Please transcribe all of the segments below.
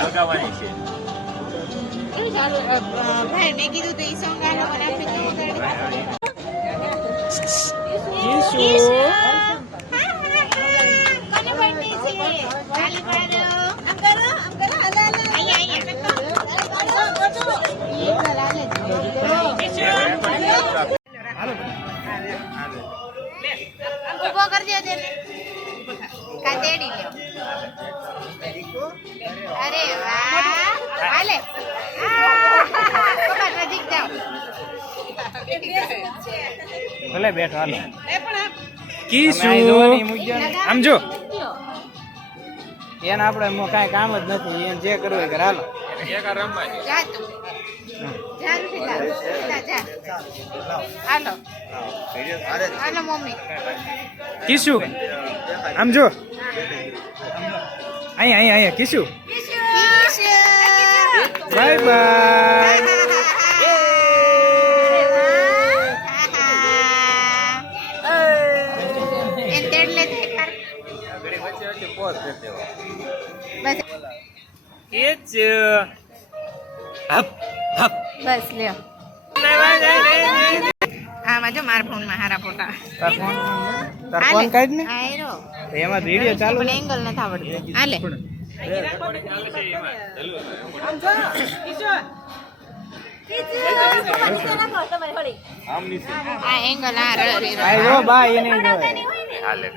હલગાવાની છે. કેવું સારું ભાઈ મેં કીધું તો ઈ સોંગ ગાનો મને આપી દો કોને બર્થડે છે ચાલુ પાડો આમ કરો હાલા ઉભો કરી દે તેને કા તેડી લ્યો અરે વાહ હાલે નજીક જાઓ ભલે બેઠો હાલો કીશું આમ જો એને આપણે કાંઈ કામ જ નથી એને જે કરવું હોય હાલો જા તું જા રૂફીલા જા હાલો હાલો મમ્મી કીશું આમ જો અહીંયા કીશું બાય બાય બસ લ્યો આમાં જો મારા ફોનમાં હારા ફોટા તાર ફોન કાઢ ને આયરો એમાં વિડિયો ચાલુ પણ એંગલ નથી આવડતું હાલે આ એંગલ આ આયો બા એને હાલે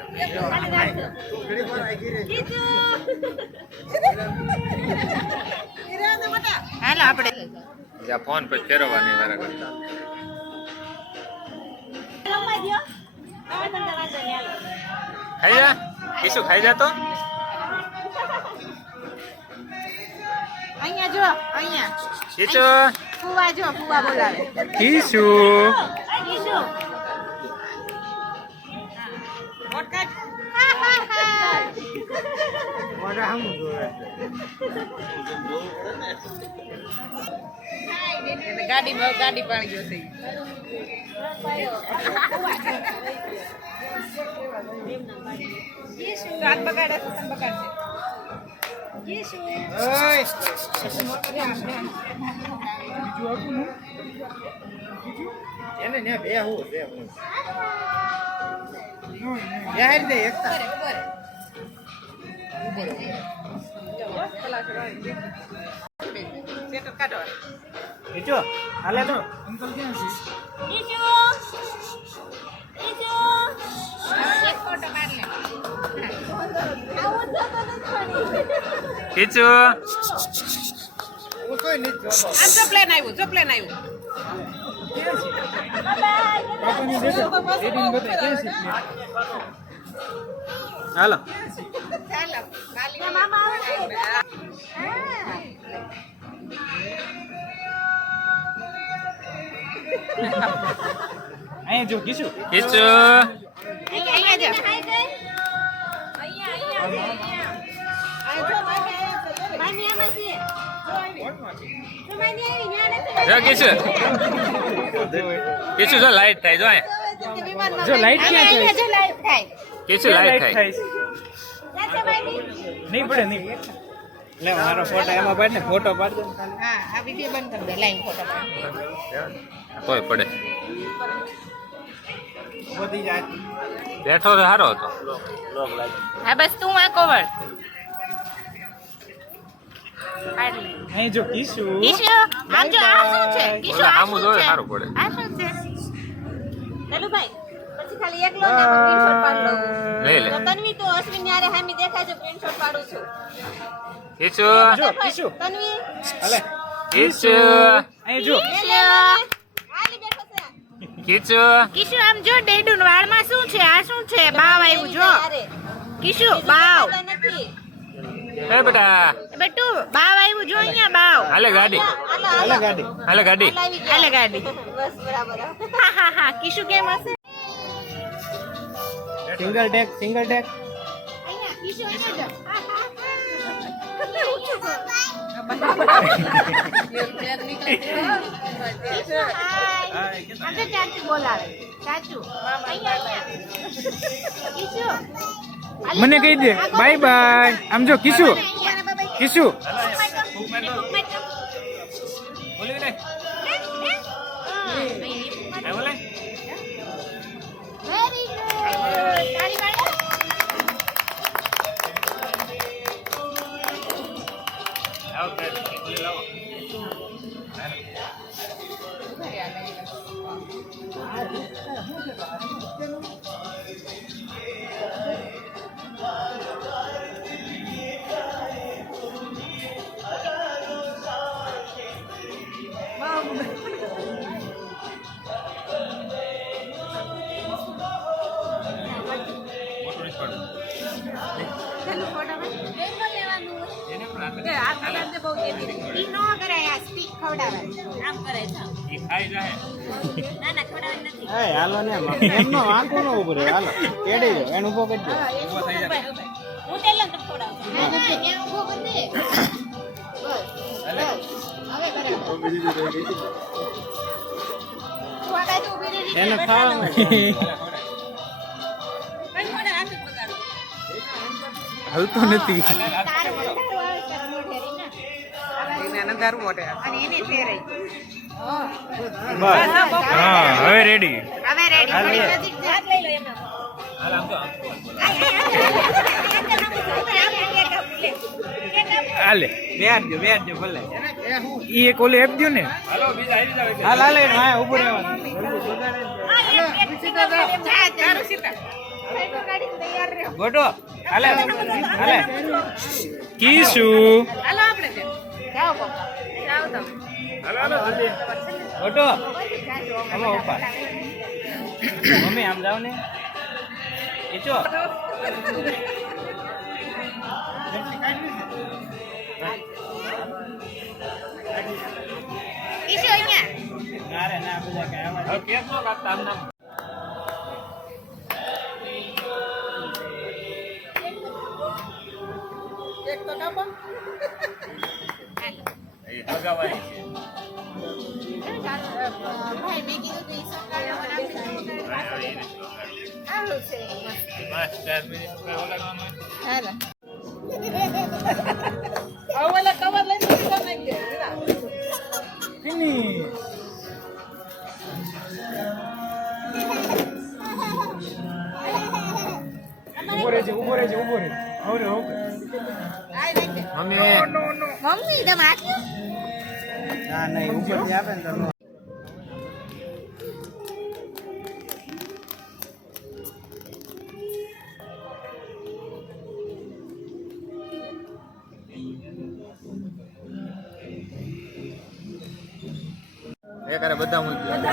હાલો આપણે જ્યાં ફોન પર ફેરવવાની વારા કરતા ખાઈ જા કીશું ખાઈ જા તો અહીંયા જો અહીંયા કીચો ફુવા જો ફુવા બોલાવે કીશું કીશું ગાડી પાણી ગયો છે એને ને બે હું યાર દે એકતા બીજો હાલે તો અંકલ ક્યાં છે કીચો હું કોઈ નહીં જો પ્લેન આવ્યું બાપાની બેટા એડિંગ બતા ક્યાં છે હાલો ચાલો મામા આવે અહીંયા જો કીશું કીચો અહીંયા જો જો કીશું કીશું જો લાઈટ થાય જો અહીંયા જો લાઈટ ક્યાં છે જો લાઈવ થાય કીશું લાઈટ થાય નહીં પડે નહીં લે મારો ફોટો એમાં પાડ ને ફોટો પાડ દે હા આ વિડિયો બંધ કરી દે લાઈવ ફોટો તોય પડે બધી જાય બેઠો તો સારો હતો હા બસ તું આ કવર અહીં જો કીશું કિશુ આમ જો આ શું છે કિશુ આ આમું શું જોવે છે સારું પડે આ શું છે ભાઈ પછી ખાલી એકલો જ આમાં સ્ક્રીનશોટ પાડ લઉં લઈ લે તો તન્વી તો અશ્વિન યારે હામી દેખાય છે સ્ક્રીનશોટ પાડું છું કીચો જો કીશું તન્વી હાલે કીચો અહીં જો આલી બેઠો છે કીચો કિશુ આમ જો ડેડુન વાળમાં શું છે આ શું છે બાવ આવ્યું જો કિશુ બાવ નથી એ બેટા બેટુ બાવ આવ્યું જો અહીંયા બાવ હાલે ગાડી હાલે ગાડી હાલે ગાડી હાલે ગાડી બસ બરાબર હા કિશુ કેમ હશે સિંગલ ટેક અહીંયા કિશુ અહીંયા જો કેટલું ઊંચું છે આજે ચાચુ બોલાવે ચાચુ અહીંયા કિશુ મને કહી દે બાય બાય આમ જો કીશું અહીંયા બાય કિશુ બોલી ને બોલે વેરી ગુડ તાળી પાડો આવ લાવો ચાલો ફોટામાં રેનબો લેવાનું એને પણ કે આ કલરને બહુ દેવી ઈ નો કરાય આ સ્ટીક ખવડાવે આમ કરે છે એ ખાઈ જાય ના ના ખવડાવી નથી એ હાલો ને એમનો આંખો નો ઉભો રહે હાલો કેડી જો એને ઉભો કરી દો ઊભો થઈ જાય હું તેલ લઈને ખવડાવું ના ના ત્યાં ઊભો કરી દે બસ હવે બરાબર તું આ બાજુ ઊભી રહી એને ખાવાનું કઈ ખવડાવ આખી પગાડો હલતું નથી તાર મોઢે આવે તાર મોઢે રી ના એને તારું મોટે અને એને ફેરાઈ બસ હા હવે રેડી હવે રેડી હાલ થોડી લે. નજીક જા હાથ લઈ લો એમાં હાલ આમ તો હાલે બેઠજો ભલે ઈ એક ઓલે એપ દ્યો ને હાલો બીજા આવી જાવ હાલ હાલે હા ઉભો રહેવાનું તારું સીતા ફોટો કાઢીને તૈયાર રહ્યો ગોટો હાલે હાલે કિશુ હાલો આપણે જાઓ પપ્પા જાઓ તમે હાલો હાલો જલ્દી ગોટો આમાં ઉપા મમ્મી આમ જાવ ને એચો ઈશુ અહીંયા ના રે ના બધા કઈ આવા હવે કેસ નો કાપતા આમ નામ એક તો કાપો એ હગાવાની છે ભાઈ મેં કીધું તો ઈશુ આવું છે બસ 4 મિનિટ ઓલાડવાનું હાલો ઓલા કવર લઈને કરી નાખી ઉભો રહેજે હવે મમ્મી મમ્મી તમે આખ્યું ના નહીં ઉપરથી આપે ને તો એ કરે બધા મૂકી દો.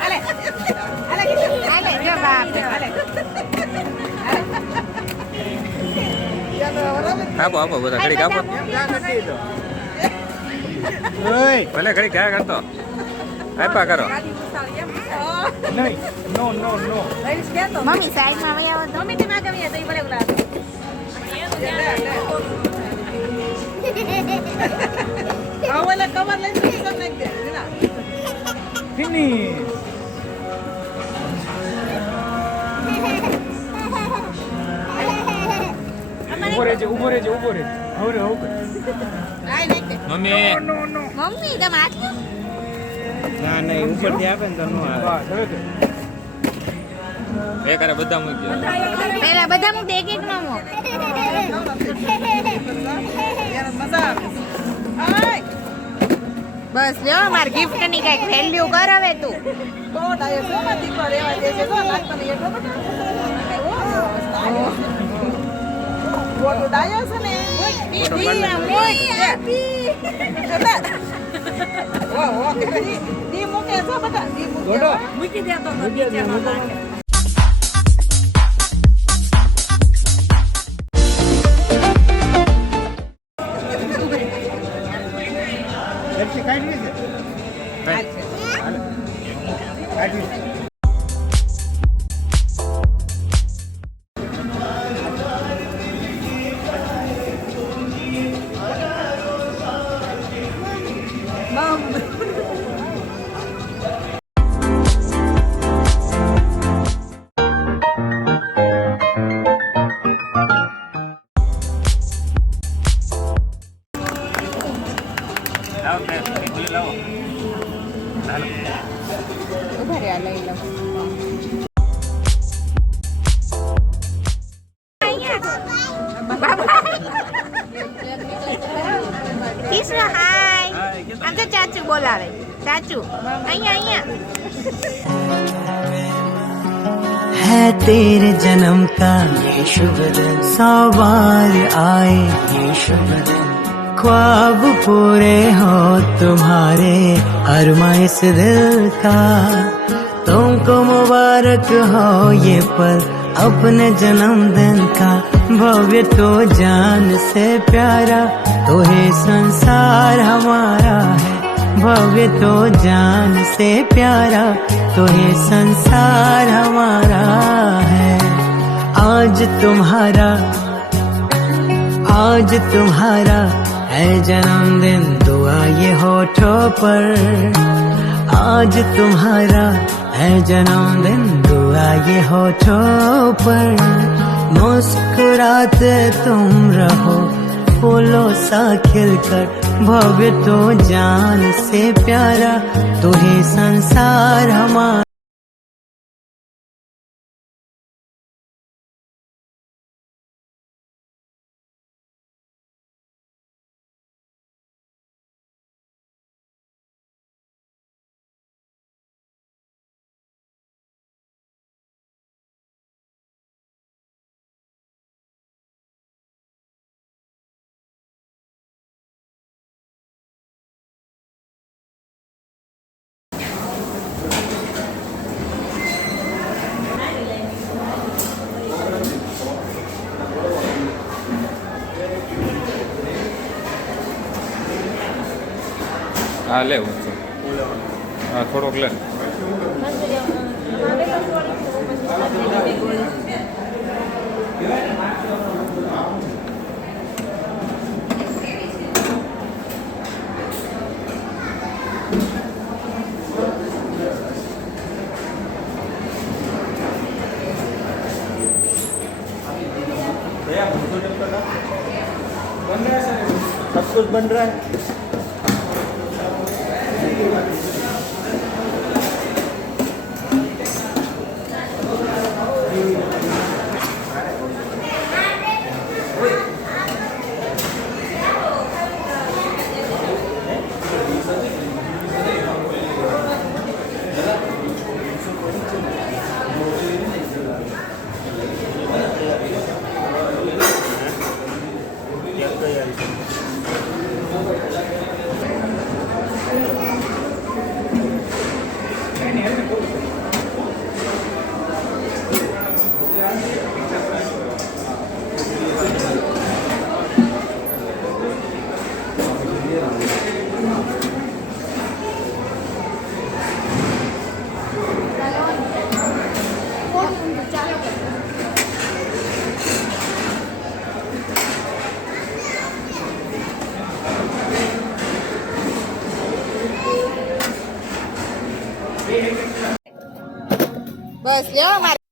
હાલે હાલે જો બાપ રે હાલે આપો આપો બધા ઘડી કાપો ક્યાં કરી દો ઓય ભલે ઘડી ક્યાં કરતો આપ્યા કરો નહીં નો મમ્મી સાઈડમાં આવી આવો તો મમ્મી થી માગવી તો ઈ ભલે ઉલા ઓલા કવર લઈને કરી નાખી ના ફિનિશ ઉભો રહેજે હવે આઈ નાખી મમ્મી મમ્મી તમે આખ્યું ના નહીં ઉપરથી આપે ને તો નો આવે એ કરે બધા મૂકી દો પેલા બધા હું એક એક નો મો બસ લ્યો માર ગિફ્ટ ની કઈક વેલ્યુ કર હવે તું ગોડો મૂકી દે તો નીચે નો નાખે એટલી કાઢી છે કાઢી હાલો. ઉભા રહ્યા લઈ લઉં. કિશુ હાય. આમ તો ચાચુ બોલાવે. ચાચુ અહીંયા है तेरे जन्म का ये शुभ दिन, 100 बार आए ये शुभ दिन, ख्वाब पूरे हो तुम्हारे अरमा इस दिल का, तुमको मुबारक हो ये पल अपने जन्मदिन का, भव्य तो जान से प्यारा तो है संसार हमारा है, भव्य तो जान से प्यारा तो ये संसार हमारा है। आज तुम्हारा है जन्मदिन, दुआ ये होठों पर, आज तुम्हारा है जन्मदिन, दुआ ये होठों पर, मुस्कुराते तुम रहो फूलों सा खिलकर, भव्य तो जान से प्यारा तो ही संसार हमारा। હા લે ઊંચો હા થોડોક લે सब कुछ बन रहा है। બસ લ્યો મારે